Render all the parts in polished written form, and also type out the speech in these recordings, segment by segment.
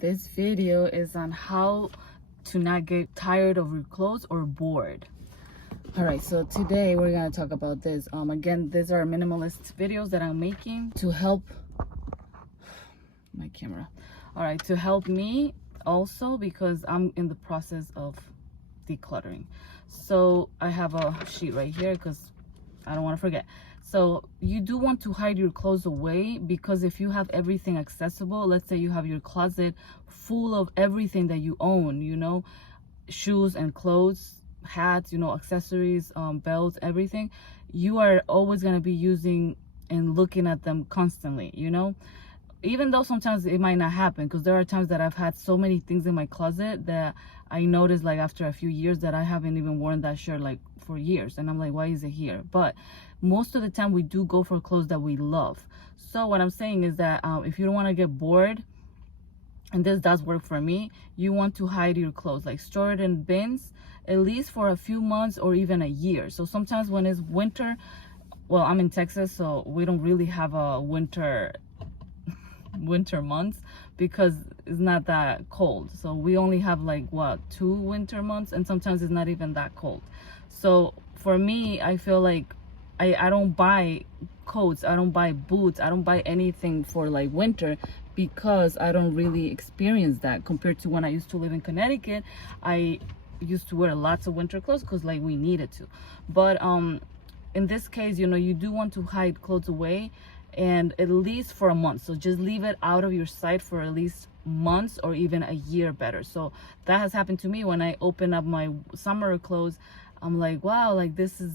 This video is on how to not get tired of your clothes or bored. All right, so today we're gonna talk about this. Again, these are minimalist videos that I'm making to help my camera. All right, to help me also because I'm in the process of decluttering. So I have a sheet right here because I don't want to forget. So you do want to hide your clothes away, because if you have everything accessible, let's say you have your closet full of everything that you own, shoes and clothes, hats, accessories, belts, everything, you are always going to be using and looking at them constantly, even though sometimes it might not happen, because there are times that I've had so many things in my closet that I noticed, like, after a few years that I haven't even worn that shirt like for years, and I'm like, why is it here? But most of the time we do go for clothes that we love. So what I'm saying is that if you don't want to get bored, and this does work for me, you want to hide your clothes, like store it in bins at least for a few months or even a year. So sometimes when it's winter, well, I'm in Texas, so we don't really have a winter months because it's not that cold. So we only have like 2 winter months, and sometimes it's not even that cold. So for me, I feel like I don't buy coats, I don't buy boots, I don't buy anything for like winter, because I don't really experience that compared to when I used to live in Connecticut. I used to wear lots of winter clothes because like we needed to. But in this case, you do want to hide clothes away, and at least for a month. So just leave it out of your sight for at least months or even a year better. So that has happened to me when I open up my summer clothes. I'm like, wow, like this is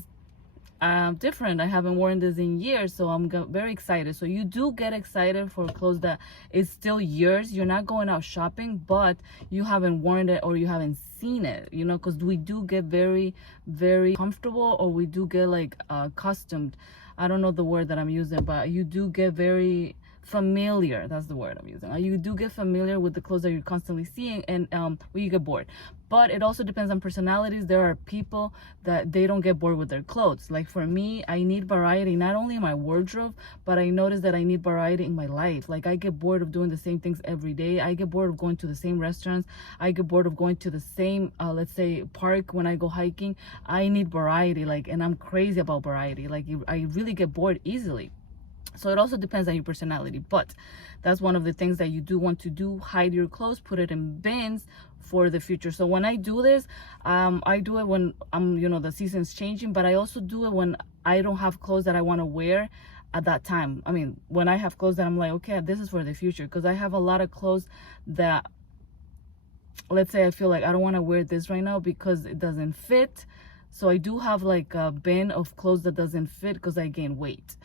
different. I haven't worn this in years, so I'm very excited. So you do get excited for clothes that is still yours. You're not going out shopping, but you haven't worn it or you haven't seen it, because we do get very, very comfortable, or we do get like accustomed. I don't know the word that I'm using, but you do get very familiar. That's the word I'm using. You do get familiar with the clothes that you're constantly seeing, and you get bored. But it also depends on personalities. There are people that they don't get bored with their clothes. Like for me, I need variety, not only in my wardrobe, but I notice that I need variety in my life. Like I get bored of doing the same things every day. I get bored of going to the same restaurants. I get bored of going to the same, let's say, park when I go hiking. I need variety, and I'm crazy about variety. I really get bored easily. So it also depends on your personality, but that's one of the things that you do want to do. Hide your clothes, put it in bins for the future. So when I do this, I do it when the season's changing, but I also do it when I don't have clothes that I want to wear at that time. I mean, when I have clothes that I'm like, okay, this is for the future, because I have a lot of clothes that, let's say, I feel like I don't want to wear this right now because it doesn't fit. So I do have like a bin of clothes that doesn't fit because I gain weight,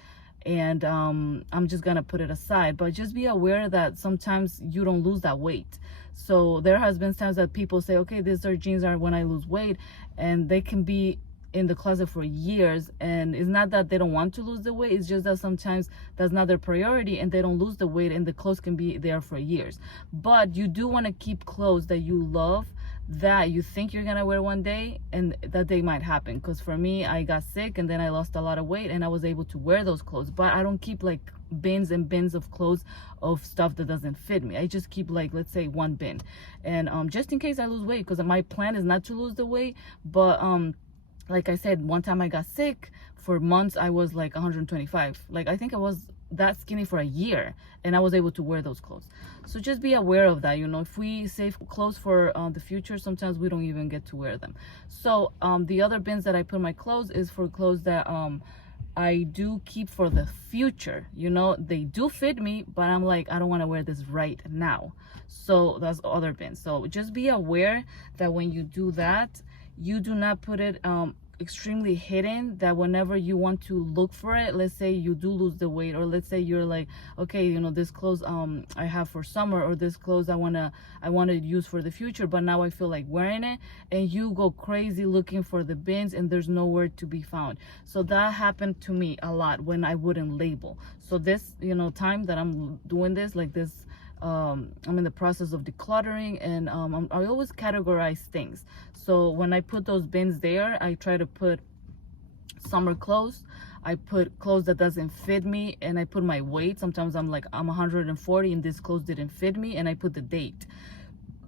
and I'm just gonna put it aside. But just be aware that sometimes you don't lose that weight. So there has been times that people say, okay, these are jeans are when I lose weight, and they can be in the closet for years, and it's not that they don't want to lose the weight, it's just that sometimes that's not their priority and they don't lose the weight, and the clothes can be there for years. But you do want to keep clothes that you love, that you think you're gonna wear one day, and that day might happen. Because for me, I got sick and then I lost a lot of weight and I was able to wear those clothes. But I don't keep like bins and bins of clothes of stuff that doesn't fit me. I just keep like, let's say, one bin, and just in case I lose weight, because my plan is not to lose the weight. But like I said, one time I got sick. For months I was like 125. Like I think I was that skinny for a year, and I was able to wear those clothes. So just be aware of that. If we save clothes for the future, sometimes we don't even get to wear them. So the other bins that I put my clothes is for clothes that I do keep for the future. They do fit me, but I'm like, I don't want to wear this right now. So that's other bins. So just be aware that when you do that, you do not put it extremely hidden, that whenever you want to look for it, let's say you do lose the weight, or let's say you're like, okay, this clothes I have for summer, or this clothes I want to use for the future, but now I feel like wearing it, and you go crazy looking for the bins and there's nowhere to be found. So that happened to me a lot when I wouldn't label. So this time that I'm doing this, like this, I'm in the process of decluttering, and I always categorize things. So when I put those bins there, I try to put summer clothes. I put clothes that doesn't fit me, and I put my weight. Sometimes I'm like, I'm 140 and this clothes didn't fit me, and I put the date.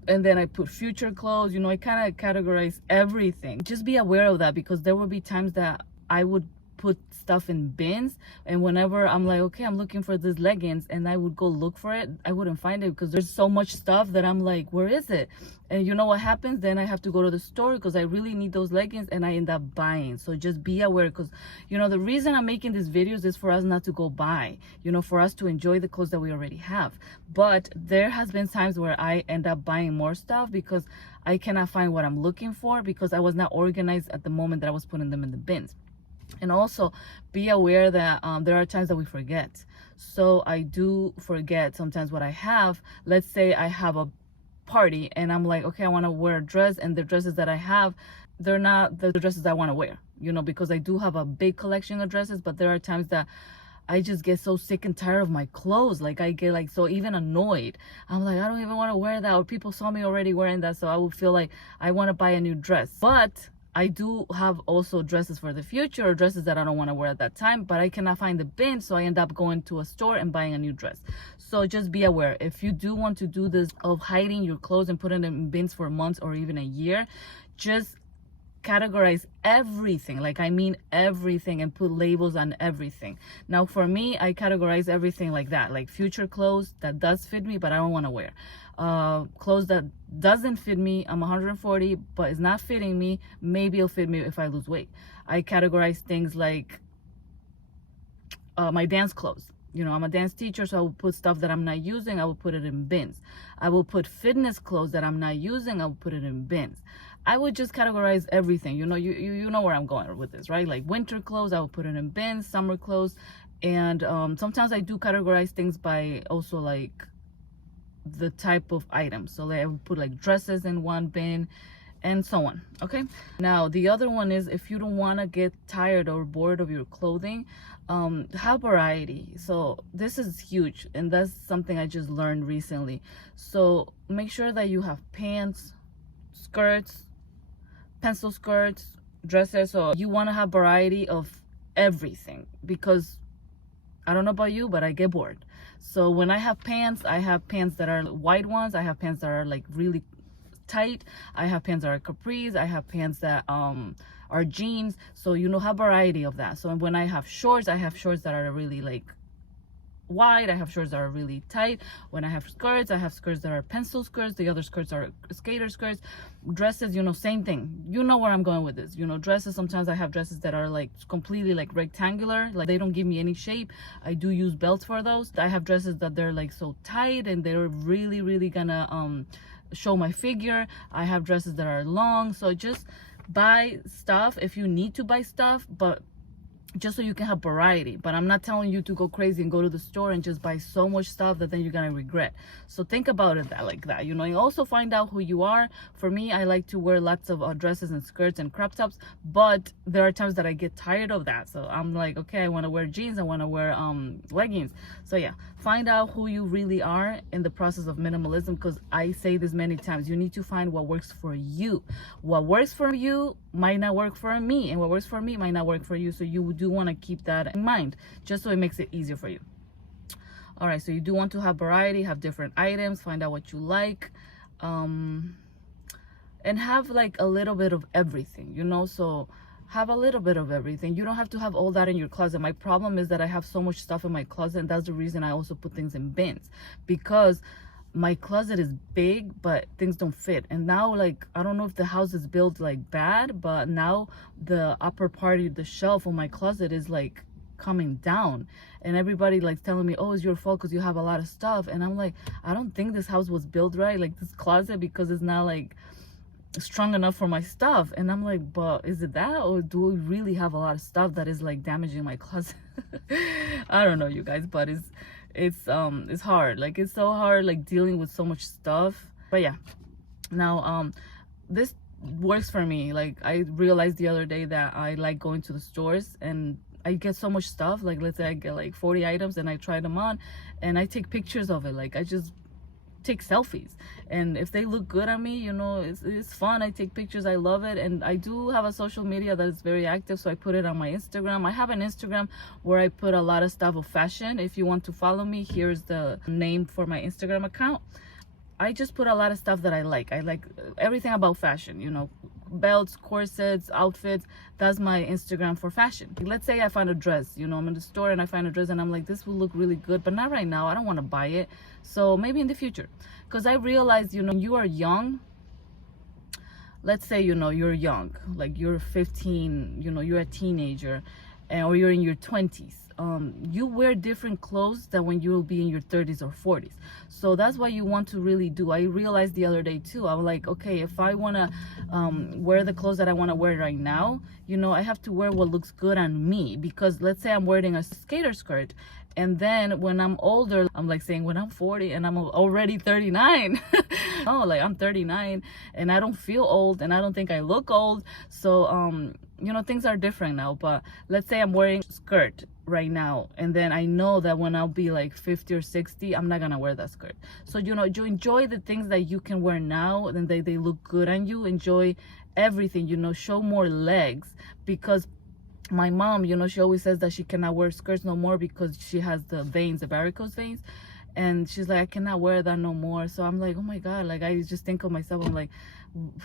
And then I put future clothes. You know, I kind of categorize everything. Just be aware of that, because there will be times that I would put stuff in bins, and whenever I'm like, okay, I'm looking for this leggings, and I would go look for it, I wouldn't find it because there's so much stuff that I'm like, where is it? And you know what happens? Then I have to go to the store because I really need those leggings, and I end up buying. So just be aware, because you know, the reason I'm making these videos is for us not to go buy, you know, for us to enjoy the clothes that we already have. But there has been times where I end up buying more stuff because I cannot find what I'm looking for, because I was not organized at the moment that I was putting them in the bins. And also be aware that there are times that we forget. So I do forget sometimes what I have. Let's say I have a party and I'm like, okay, I want to wear a dress, and the dresses that I have, they're not the dresses I want to wear, you know, because I do have a big collection of dresses. But there are times that I just get so sick and tired of my clothes. Like I get like so even annoyed. I'm like, I don't even want to wear that, or people saw me already wearing that, so I would feel like I want to buy a new dress. But I do have also dresses for the future, or dresses that I don't want to wear at that time, but I cannot find the bin, so I end up going to a store and buying a new dress. So just be aware, if you do want to do this of hiding your clothes and putting them in bins for months or even a year, just categorize everything, like I mean everything, and put labels on everything. Now for me, I categorize everything like that, like future clothes that does fit me but I don't want to wear, clothes that doesn't fit me, I'm 140 but it's not fitting me, maybe it'll fit me if I lose weight. I categorize things like my dance clothes. You know, I'm a dance teacher, so I will put stuff that I'm not using, I will put it in bins. I will put fitness clothes that I'm not using, I will put it in bins. I would just categorize everything. You know, you know where I'm going with this, right? Like winter clothes, I will put it in bins, summer clothes. And sometimes I do categorize things by also like the type of item. So like I would put like dresses in one bin and so on. Okay, now the other one is, if you don't want to get tired or bored of your clothing, have variety. So this is huge, and that's something I just learned recently. So make sure that you have pants, skirts, pencil skirts, dresses. So you want to have variety of everything, because I don't know about you, but I get bored. So when I have pants that are white ones, I have pants that are like really tight, I have pants that are capris, I have pants that are jeans. So you know, have variety of that. So when I have shorts that are really like wide, I have shorts that are really tight. When I have skirts that are pencil skirts, the other skirts are skater skirts. Dresses, you know, same thing. You know where I'm going with this. You know, dresses, sometimes I have dresses that are like completely like rectangular, like they don't give me any shape. I do use belts for those. I have dresses that they're like so tight and they're really gonna show my figure. I have dresses that are long. So just buy stuff if you need to buy stuff, but just so you can have variety. But I'm not telling you to go crazy and go to the store and just buy so much stuff that then you're gonna regret. So think about it like that, you know. And also find out who you are. For me, I like to wear lots of dresses and skirts and crop tops, but there are times that I get tired of that. So I'm like, okay, I want to wear jeans, I want to wear leggings. So yeah, find out who you really are in the process of minimalism, because I say this many times, you need to find what works for you. What works for you might not work for me, and what works for me might not work for you. So you do want to keep that in mind, just so it makes it easier for you. All right, so you do want to have variety, have different items, find out what you like, and have like a little bit of everything, you know. So have a little bit of everything. You don't have to have all that in your closet. My problem is that I have so much stuff in my closet, and that's the reason I also put things in bins, because my closet is big but things don't fit. And now, like, I don't know if the house is built like bad, but now the upper part of the shelf on my closet is like coming down, and everybody like telling me, oh, it's your fault because you have a lot of stuff. And I'm like, I don't think this house was built right, like this closet, because it's not like strong enough for my stuff. And I'm like, but is it that, or do we really have a lot of stuff that is like damaging my closet? I don't know, you guys, but it's hard. Like, it's so hard, like dealing with so much stuff. But yeah, now this works for me. Like, I realized the other day that I like going to the stores and I get so much stuff. Like, let's say I get like 40 items and I try them on and I take pictures of it. Like, I just take selfies, and if they look good on me, you know, it's fun. I take pictures, I love it. And I do have a social media that is very active, so I put it on my Instagram. I have an Instagram where I put a lot of stuff of fashion. If you want to follow me, here's the name for my Instagram account. I just put a lot of stuff that I like everything about fashion, you know, belts, corsets, outfits. That's my Instagram for fashion. Let's say I find a dress, you know, I'm in the store and I find a dress and I'm like, this will look really good, but not right now. I don't want to buy it. So maybe in the future, because I realized, you know, you are young. Let's say, you know, you're young, like you're 15, you know, you're a teenager, or you're in your 20s. You wear different clothes than when you will be in your 30s or 40s. So that's what you want to really do. I realized the other day too, I was like, okay, if I want to wear the clothes that I want to wear right now, you know, I have to wear what looks good on me. Because let's say I'm wearing a skater skirt, and then when I'm older, I'm like saying when I'm 40 and I'm already 39. Oh, like I'm 39 and I don't feel old and I don't think I look old. So you know, things are different now. But let's say I'm wearing a skirt right now, and then I know that when I'll be like 50 or 60, I'm not gonna wear that skirt. So, you know, you enjoy the things that you can wear now, and they look good on you. Enjoy everything, you know, show more legs. Because my mom, you know, she always says that she cannot wear skirts no more because she has the veins, the varicose veins, and she's like, I cannot wear that no more. So I'm like, oh my God, like I just think of myself, I'm like,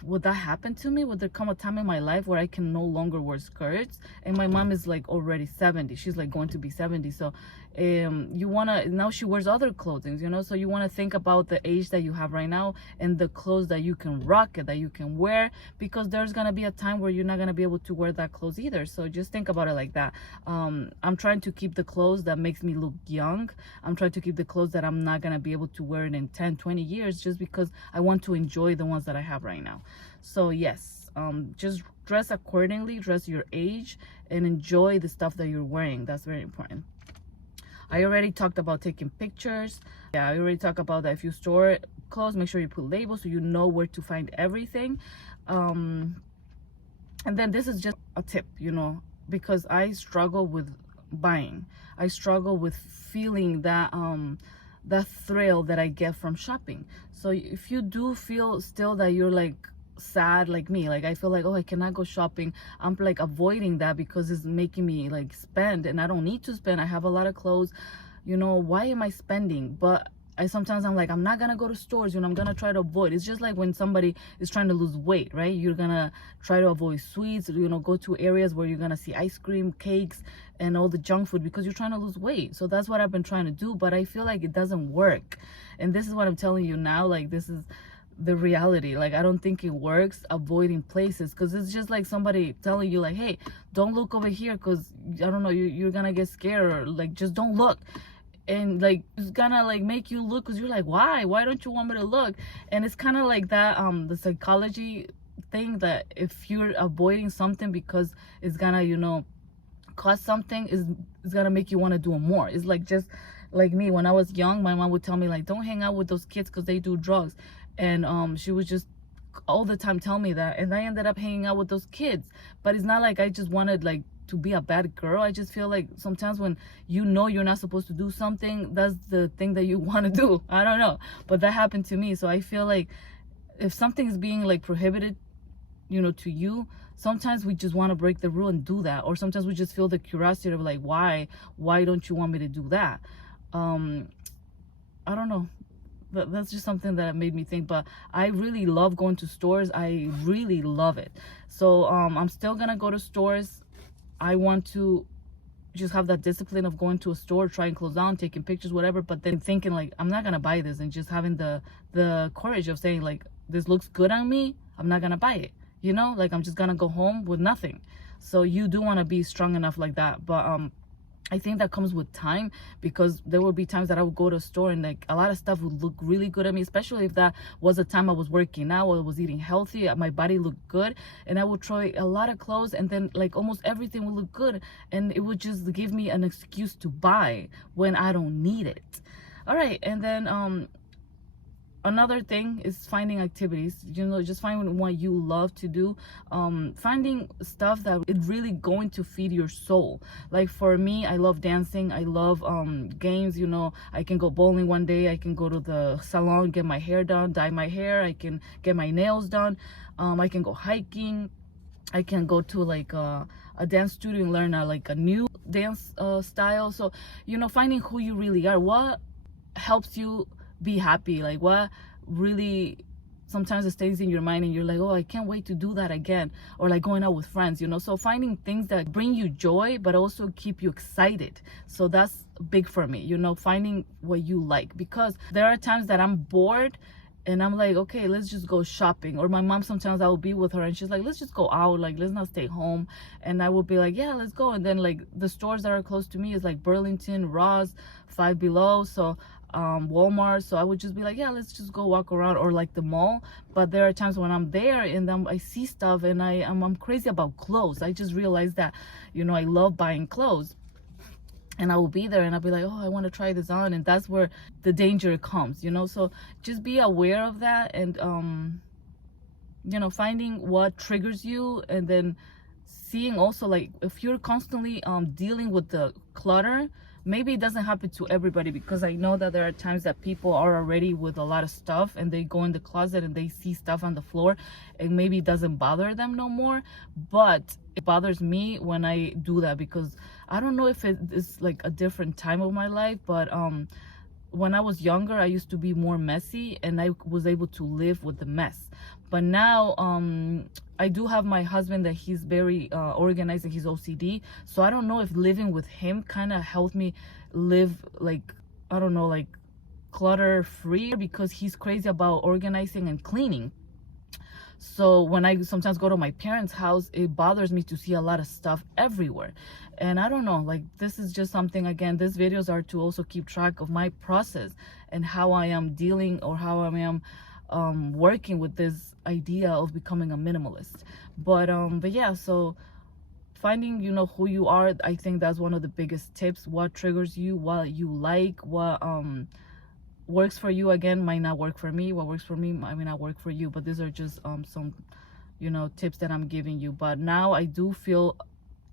would that happen to me? Would there come a time in my life where I can no longer wear skirts? And my mom is like already 70. She's like going to be 70. So you want to, now she wears other clothing, you know, so you want to think about the age that you have right now and the clothes that you can rock, that you can wear, because there's going to be a time where you're not going to be able to wear that clothes either. So just think about it like that. I'm trying to keep the clothes that makes me look young. I'm trying to keep the clothes that I'm not going to be able to wear it in 10, 20 years, just because I want to enjoy the ones that I have right now. So yes, just dress accordingly, dress your age, and enjoy the stuff that you're wearing. That's very important. I already talked about taking pictures. Yeah, I already talked about that. If you store clothes, make sure you put labels so you know where to find everything. And then this is just a tip, you know, because I struggle with buying. I struggle with feeling that that thrill that I get from shopping. So if you do feel still that you're like sad like me, like I feel like, oh, I cannot go shopping, I'm like avoiding that because it's making me like spend, and I don't need to spend. I have a lot of clothes, you know, why am I spending? But sometimes I'm like, I'm not gonna go to stores, you know, I'm gonna try to avoid. It's just like when somebody is trying to lose weight, right? You're gonna try to avoid sweets, you know, go to areas where you're gonna see ice cream, cakes, and all the junk food because you're trying to lose weight. So that's what I've been trying to do, but I feel like it doesn't work. And this is what I'm telling you now, like this is the reality. Like I don't think it works avoiding places, because it's just like somebody telling you like, hey, don't look over here because I don't know, you're gonna get scared, or like just don't look. And like it's gonna like make you look because you're like, why don't you want me to look? And it's kind of like that the psychology thing, that if you're avoiding something because it's gonna, you know, cost something, is gonna make you want to do more. It's like, just like me when I was young, my mom would tell me like, don't hang out with those kids because they do drugs. And she was just all the time tell me that, and I ended up hanging out with those kids. But it's not like I just wanted like to be a bad girl. I just feel like sometimes when you know you're not supposed to do something, that's the thing that you want to do. I don't know, but that happened to me. So I feel like if something is being like prohibited, you know, to you, sometimes we just want to break the rule and do that. Or sometimes we just feel the curiosity of like, why don't you want me to do that? I don't know. That's just something that made me think. But I really love going to stores. I really love it. So I'm still gonna go to stores. I want to just have that discipline of going to a store, trying clothes on, taking pictures, whatever, but then thinking like, I'm not gonna buy this, and just having the courage of saying like, this looks good on me, I'm not gonna buy it, you know, like I'm just gonna go home with nothing. So you do want to be strong enough like that. But I think that comes with time, because there will be times that I would go to a store and like a lot of stuff would look really good at me, especially if that was a time I was working out or I was eating healthy, my body looked good, and I would try a lot of clothes, and then like almost everything would look good, and it would just give me an excuse to buy when I don't need it. All right, and then another thing is finding activities, you know, just finding what you love to do, finding stuff that is really going to feed your soul. Like for me, I love dancing, I love games, you know. I can go bowling one day, I can go to the salon, get my hair done, dye my hair, I can get my nails done, I can go hiking, I can go to like a dance studio and learn like a new dance style. So, you know, finding who you really are, what helps you be happy, like what really sometimes it stays in your mind and you're like, oh, I can't wait to do that again, or like going out with friends, you know. So finding things that bring you joy but also keep you excited. So that's big for me, you know, finding what you like, because there are times that I'm bored and I'm like, okay, let's just go shopping. Or my mom, sometimes I will be with her and she's like, let's just go out, like let's not stay home. And I will be like, yeah, let's go. And then like the stores that are close to me is like Burlington, Ross, Five Below, so Walmart. So I would just be like, yeah, let's just go walk around, or like the mall. But there are times when I'm there and then I see stuff and I'm crazy about clothes. I just realized that, you know, I love buying clothes. And I will be there and I'll be like, oh, I want to try this on. And that's where the danger comes, you know. So just be aware of that, and you know, finding what triggers you, and then seeing also, like, if you're constantly dealing with the clutter, maybe it doesn't happen to everybody, because I know that there are times that people are already with a lot of stuff and they go in the closet and they see stuff on the floor and maybe it doesn't bother them no more. But it bothers me when I do that, because I don't know if it is like a different time of my life, but when I was younger, I used to be more messy and I was able to live with the mess. But now I do have my husband that he's very organized and he's OCD. So I don't know if living with him kind of helped me live, like, I don't know, like clutter free, because he's crazy about organizing and cleaning. So when I sometimes go to my parents' house, it bothers me to see a lot of stuff everywhere. And I don't know, like, this is just something, again, these videos are to also keep track of my process and how I am dealing, or how I am working with this idea of becoming a minimalist. But yeah, so finding, you know, who you are, I think that's one of the biggest tips. What triggers you, what you like, what works for you, again, might not work for me. What works for me might not work for you. But these are just some, you know, tips that I'm giving you. But now I do feel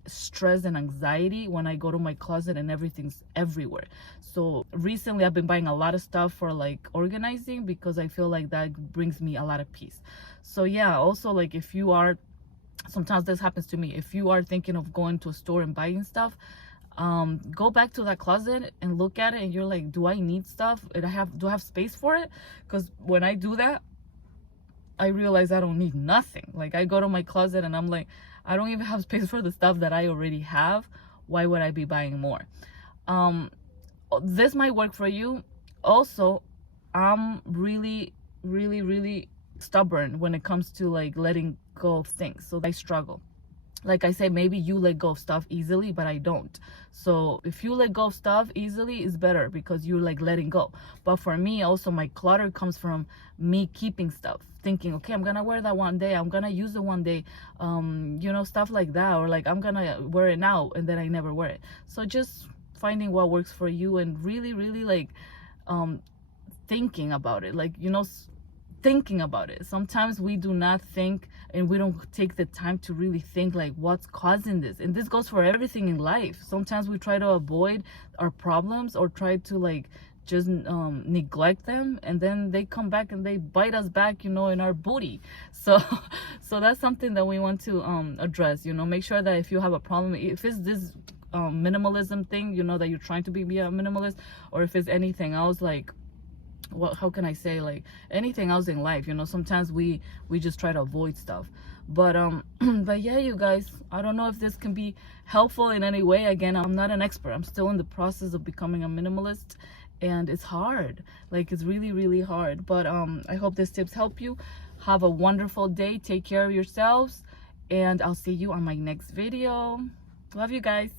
stress and anxiety when I go to my closet and everything's everywhere. So recently I've been buying a lot of stuff for like organizing, because I feel like that brings me a lot of peace. So yeah, also, like, if you are, sometimes this happens to me, if you are thinking of going to a store and buying stuff, go back to that closet and look at it, and you're like, do I need stuff? Do I have space for it? Because when I do that, I realize I don't need nothing. Like, I go to my closet and I'm like, I don't even have space for the stuff that I already have. Why would I be buying more? This might work for you. Also, I'm really, really, really stubborn when it comes to like letting go of things. So I struggle. Like I said, maybe you let go of stuff easily, but I don't. So if you let go of stuff easily, it's better, because you're like letting go. But for me, also, my clutter comes from me keeping stuff, thinking, okay, I'm gonna wear that one day, I'm gonna use it one day, you know, stuff like that. Or like, I'm gonna wear it now, and then I never wear it. So just finding what works for you, and really, really like thinking about it, like, you know, thinking about it. Sometimes we do not think, and we don't take the time to really think, like, what's causing this. And this goes for everything in life. Sometimes we try to avoid our problems, or try to like just neglect them, and then they come back and they bite us back, you know, in our booty. So that's something that we want to address. You know, make sure that if you have a problem, if it's this minimalism thing, you know, that you're trying to be a minimalist, or if it's anything else, like, how can I say, like anything else in life, you know, sometimes we just try to avoid stuff. But but yeah, you guys, I don't know if this can be helpful in any way. Again, I'm not an expert. I'm still in the process of becoming a minimalist, and it's hard. Like, it's really, really hard. But I hope these tips help you. Have a wonderful day. Take care of yourselves, and I'll see you on my next video. Love you guys.